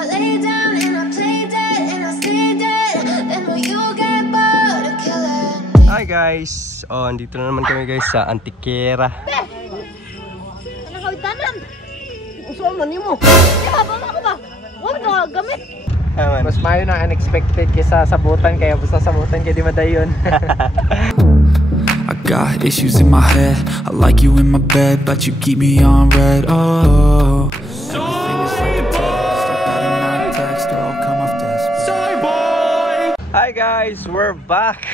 I lay down and I play dead and I stay dead, then will you get bored of killing me? Hi guys! Oh, andito na naman kami guys sa Antiquera. Ano ka itanan? Saan man mo? Diba, bala ko ba? Huwag na gamit. Mas mayo na unexpected kaysa sabutan, kaya basta sabutan kaya di madayon. I got issues in my head. I like you in my bed, but you keep me on red. Oh, Hi guys, we're back.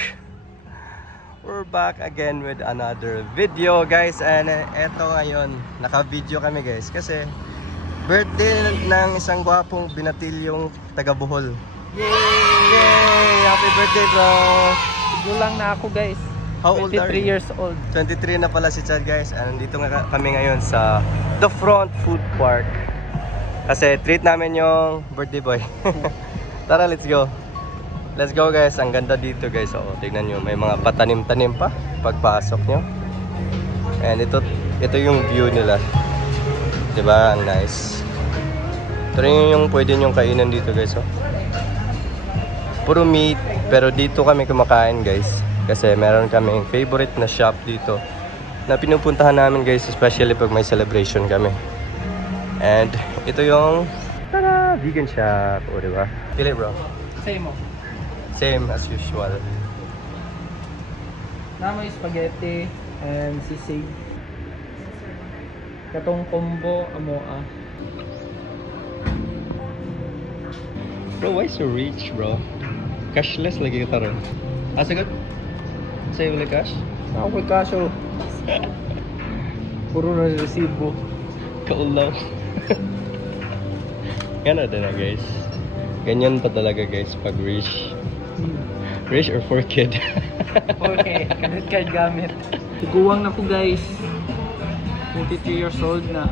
We're back again with another video guys. And eto ngayon, naka-video kami guys kasi birthday ng isang gwapong binatilyong taga Bohol. Yay! Yay! Happy birthday bro! Gulang na ako guys. How old are 23 you? years old. 23 na pala si Chad guys. And nandito nga kami ngayon sa The Front Food Park. Kasi treat namin yung birthday boy. Tara, let's go. Let's go guys. Ang ganda dito guys. Oo, tignan nyo. May mga patanim-tanim pa pagpasok nyo. And ito yung view nila. Diba? Ang nice. Ito rin yung pwede nyong kainan dito guys. Oh. Puro meat. Pero dito kami kumakain guys. Kasi meron kaming favorite na shop dito na pinupuntahan namin guys. Especially pag may celebration kami. And ito yung tada! Vegan shop. O diba? Pili bro. Same mo. Same as usual. Namoy spaghetti and sisig. Katong combo amoa. Bro, why so rich bro? Cashless lagi ka ron. Sagot? Sa'yo ulit cash? Ako kaso. Puro na resibo. Kaulaw. Gano'n din na guys. Ganyan pa talaga guys pag rich. Rich or for kid? Okay, credit card gamit. Tiguwang na po guys. 23 years old na.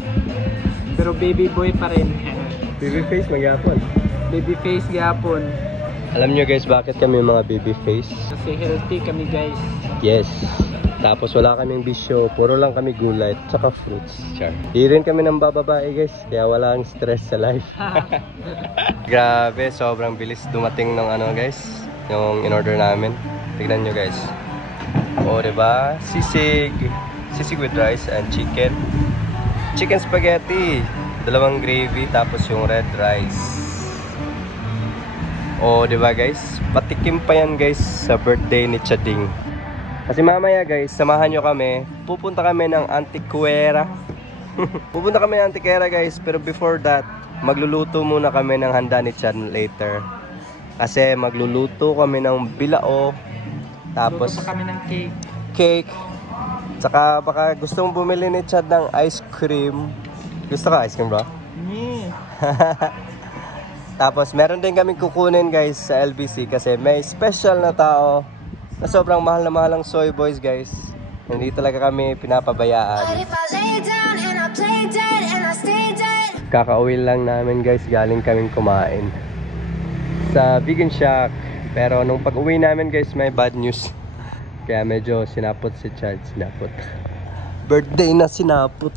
Pero baby boy pa rin. Baby face magyapon. Baby face gyapon. Alam nyo guys bakit kami mga baby face? Kasi healthy kami guys. Yes. Tapos wala kaming bisyo. Puro lang kami gulay at saka fruits. Char. Di rin kami ng bababae guys. Kaya walang stress sa life. Grabe, sobrang bilis dumating ng ano guys. Yung in-order namin. Tignan nyo guys. O diba? Sisig. Sisig with rice and chicken. Chicken spaghetti. Dalawang gravy. Tapos yung red rice. O diba guys? Patikim pa yan guys sa birthday ni Chading. Kasi mamaya guys, samahan nyo kami. Pupunta kami ng Antiquera. Pupunta kami ng Antiquera guys. Pero before that, magluluto muna kami ng handa ni Chad later. Kasi magluluto kami ng bilao. Tapos luto pa kami ng cake. Cake. Tsaka baka gusto mong bumili ni Chad ng ice cream. Gusto ka ice cream bro? Yeah. Tapos meron din kami kukunin guys sa LBC. Kasi may special na tao na sobrang mahal na mahal ang soy boys guys. Hindi talaga kami pinapabayaan. But if I lay down and I play dead and I stay dead. Kakauwi lang namin guys, galing kaming kumain sa Vegan Shack. Pero nung pag-uwi namin guys, may bad news. Kaya medyo sinapot si Chad. Sinapot. Birthday na sinapot.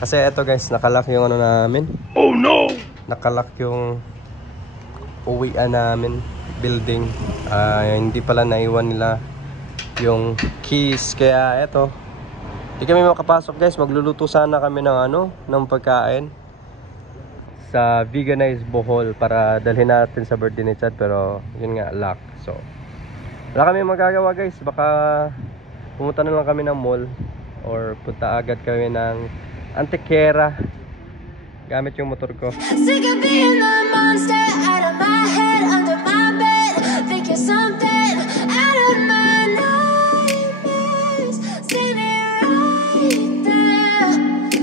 Kasi eto guys, nakalak yung ano namin. Oh no! Nakalak yung uwian namin building. Hindi pala naiwan nila yung keys. Kaya eto, di kami makapasok guys. Magluluto sana kami ng ano, ng pagkain sa Veganized Bohol para dalhin natin sa birthday ni Chad. Pero yun nga, lock. So wala kami magagawa guys. Baka pumunta na lang kami ng mall or punta agad kami ng Antiquera gamit yung motor ko. Sick of being the monster out of my head, under my bed. Think you're something out of my nightmares. Standing right there.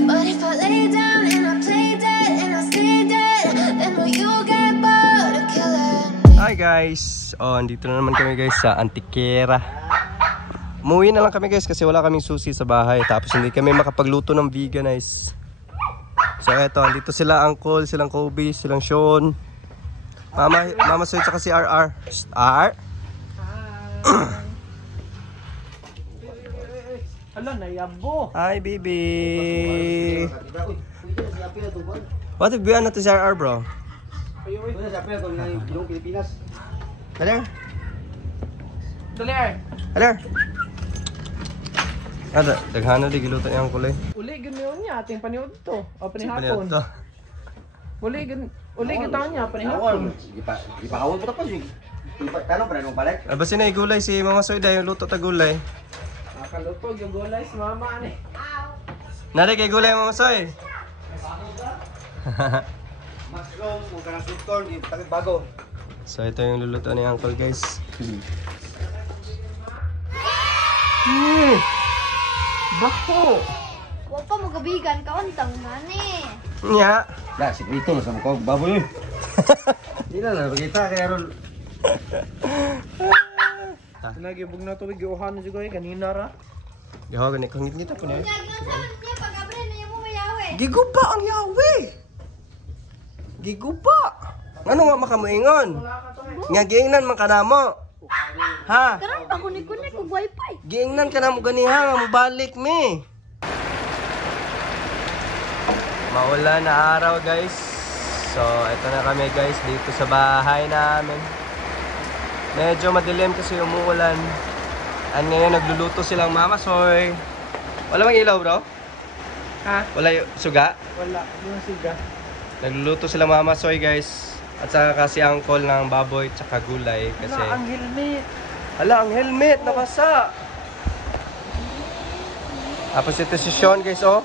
But if I lay down and I play dead and I stay dead, then will you get bored of killing me? Hi guys! Oh, andito na naman kami guys sa Antiquera. Umuwi na lang kami guys kasi wala kaming susi sa bahay. Tapos hindi kami makapagluto ng veganize. So eto, andito sila Uncle, silang Kobe, silang Sean. Mama Soy tsaka si RR. R? Hala, nayabo. Hi baby! What if we ano to si RR bro? Ito sa April kung nang Ginoong Pilipinas. Aler? Daler. Aler? Ada, daghana di giluto niyang kulay. Uli ganoon niya ating paniod to. O Paniod panihapon. to. Uli gitaw niya panihapon. Ipakawal po tapos yung tanong pa rin mong balik. Aba sinay gulay si Mama Soyday, yung luto ta gulay. Nakalutog yung gulay si mama ani. Nari kay gulay Mama Soy. Mas long, kung ka ng sweet corn, takit bago. So ito yung luluto ni Uncle guys. Bako. Wa pa mo gabigan kauntang mani. Nya. Ya, sikrito sa mukha baboy yun. Hindi na kita kaya ron. Nagibog na tubig giuhan na siguro kanina ra. Gawa gani kung ngita po niya. Niya pag-abre na yung mayawe. Giguba ang yawi. Giguba. Ano nga makamuingon? Nga giingnan man kanamo. Ha? Karon pa kunik-kunik og wifi. Giingnan kanamo ganiha nga mobalik mi. Maulan na araw guys. So ito na kami guys dito sa bahay namin. Medyo madilim kasi umuulan. At ngayon nagluluto silang Mama Soy. Wala mang ilaw bro? Ha? Wala suga? Wala, yung siga. Nagluluto sila Mama Soy guys. At saka kasi angkol ng baboy tsaka gulay kasi Wala ang helmet. hala ang helmet nabasa. Tapos ito si Sean guys oh.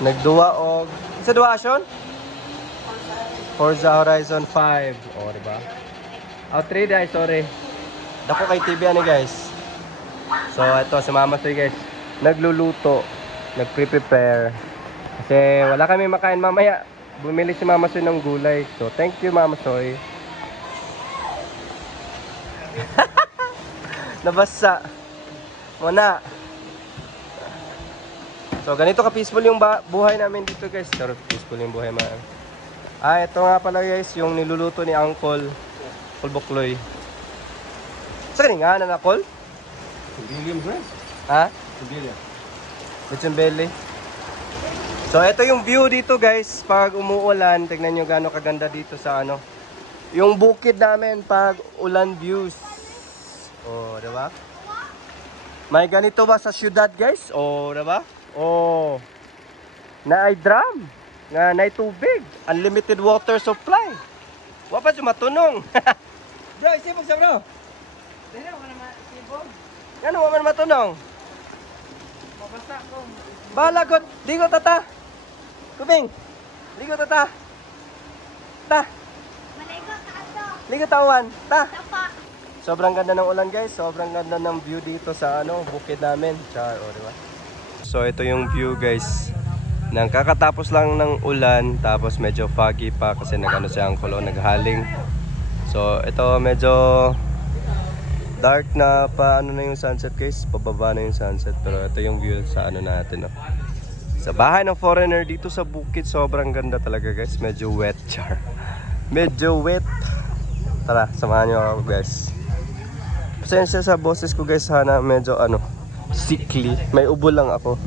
Nagduwa og sa duwa Sean? Forza Horizon 5. Oh, diba? Oh, 3 guys, sorry. Dako kay TV ani guys. So ito si Mama Soy guys. Nagluluto, nagpre-prepare. Kasi wala kami makain mamaya. Bumili si Mama Soy ng gulay. So, thank you Mama Soy. Nabasa. Muna. So, ganito ka-peaceful yung buhay namin dito guys. Pero peaceful yung buhay man. Ah, ito nga pala guys, yung niluluto ni Uncle Bukloy. Sa kaninga na Uncle? William friends. Ha? William. Lechon belly. So, ito yung view dito guys. Pag umuulan, tignan nyo gaano kaganda dito sa ano. Yung bukid namin pag ulan views. Oh, diba? May ganito ba sa syudad guys? Oh, diba? Oh. Na ay drum. Na ay tubig. Unlimited water supply. Wapa siya matunong. Bro, isipog siya bro. Dili mo naman sibog. Ano waman matunong? Mabasa ko. Balagot, di ko tata. Kubing, di ko tata. Ta, Maligo ta ato. di ko tawan. Ta. Tapa. Sobrang ganda ng ulan guys. Sobrang ganda ng view dito sa ano, bukid namin. Char, o diba? So ito yung view guys. Nang kakatapos lang ng ulan, tapos medyo foggy pa kasi nag-ano siya ang kulo, naghaling. So ito medyo dark na pa ano na yung sunset guys. Pababa na yung sunset. Pero ito yung view sa ano natin. No? Sa bahay ng foreigner dito sa bukid, sobrang ganda talaga guys. Medyo wet, char. Medyo wet. Tara, samahan nyo ako guys. Pasensya sa boses ko guys, sana medyo ano, sickly. May ubo lang ako.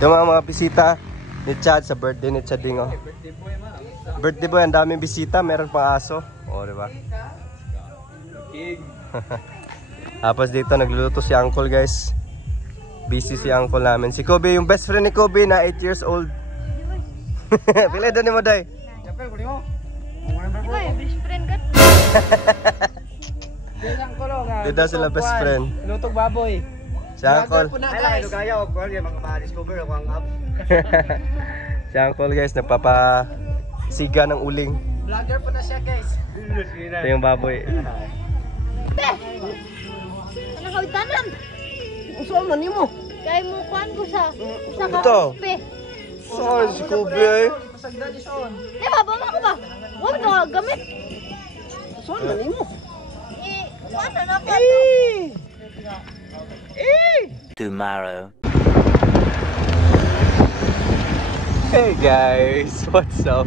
Yung mga bisita ni Chad sa birthday ni Chad Ding, oh. Birthday boy, ang daming bisita, meron pang aso. O, diba? Tapos dito nagluluto si Uncle guys. Busy si Uncle namin. Si Kobe, yung best friend ni Kobe na 8 years old. Pila doon ni mo, Day? Ikaw yung best friend ka. Bilang ko lo nga. Di daw sila best friend. Lutog baboy. Si Uncle. Po na Ay, guys. kaya ako kung makapa-discover ako ang apps. Si Uncle guys, nagpapasiga ng uling. Vlogger po na siya guys. Ito yung baboy. Ano ka tanan? Saan man mo? Kay mo kuan ko sa Ito. kape. Saan si Kobe ay? Pasagdan ni Sean. Di ba baba ko ba? Wa mo ka gamit. Saan man mo? Ano na ko? Tomorrow. Hey guys, what's up?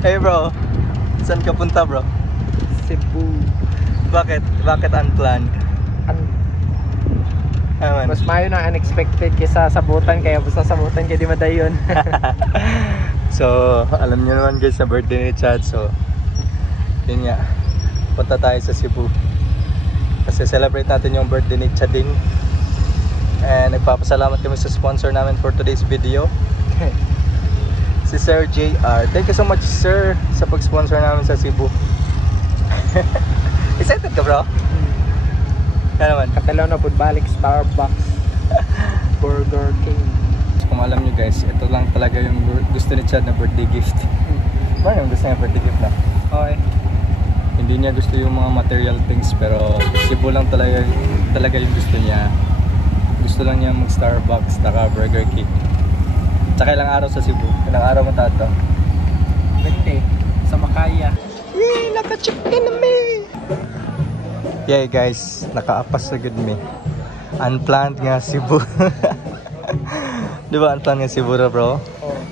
Hey bro, saan ka punta bro? Cebu. Bakit? Bakit unplanned? Aman. Mas mayo na unexpected kaysa sabutan, kaya basta sabutan kaya di madayon. So, alam niyo naman guys sa birthday ni Chad. So, yun nga. Punta tayo sa Cebu. Kasi celebrate natin yung birthday ni Chading. And nagpapasalamat kami sa sponsor namin for today's video. Si Sir JR. Thank you so much sir sa pag-sponsor namin sa Cebu. Excited ka bro? Kaya naman. Katalaw na po balik Starbucks, Burger King. Kung alam nyo guys, ito lang talaga yung gusto ni Chad na birthday gift. Ano yung gusto niya birthday gift na? Okay. Hindi niya gusto yung mga material things, pero Cebu lang talaga yung gusto niya. Gusto lang niya mag Starbucks, naka Burger King. Tsaka ilang araw sa Cebu. Ilang araw mo tato? 20 sa Makaya. Yay! Naka-check in na me! Yay guys, nakaapas na good me. Unplanned nga Cebu. Di ba unplanned nga Cebu na bro?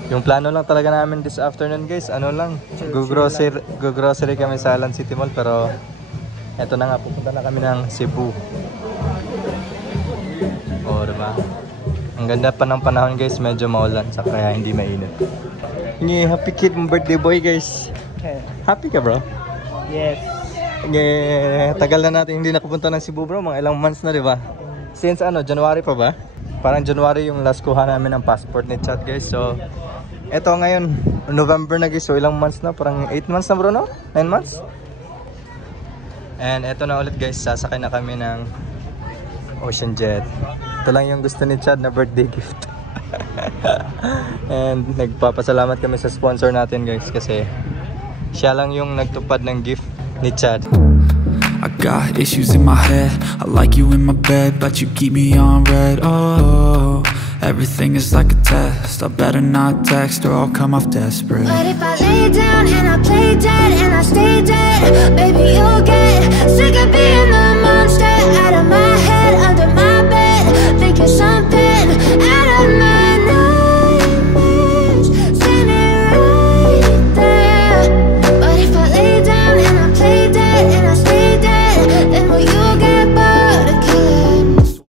Yung plano lang talaga namin this afternoon guys, ano lang, go-grocery kami sa Alan City Mall, pero eto na nga, pupunta na kami ng Cebu. O diba? Ang ganda pa ng panahon guys, medyo maulan, kaya hindi mainit. Nge, happy kid mong birthday boy guys. Happy ka bro? Yes. Nge, tagal na natin hindi nakapunta ng Cebu bro, mga ilang months na diba? Since ano, January pa ba? Parang January yung last kuha namin ng passport ni Chad guys. So, eto ngayon, November na guys. So, ilang months na? Parang 8 months na bro, no? 9 months? And eto na ulit guys, sasakay na kami ng Ocean Jet. Ito lang yung gusto ni Chad na birthday gift. And nagpapasalamat kami sa sponsor natin guys, kasi siya lang yung nagtupad ng gift ni Chad. I got issues in my head. I like you in my bed, but you keep me on red. Oh, everything is like a test. I better not text or I'll come off desperate. But if I lay down and I play dead and I stay dead,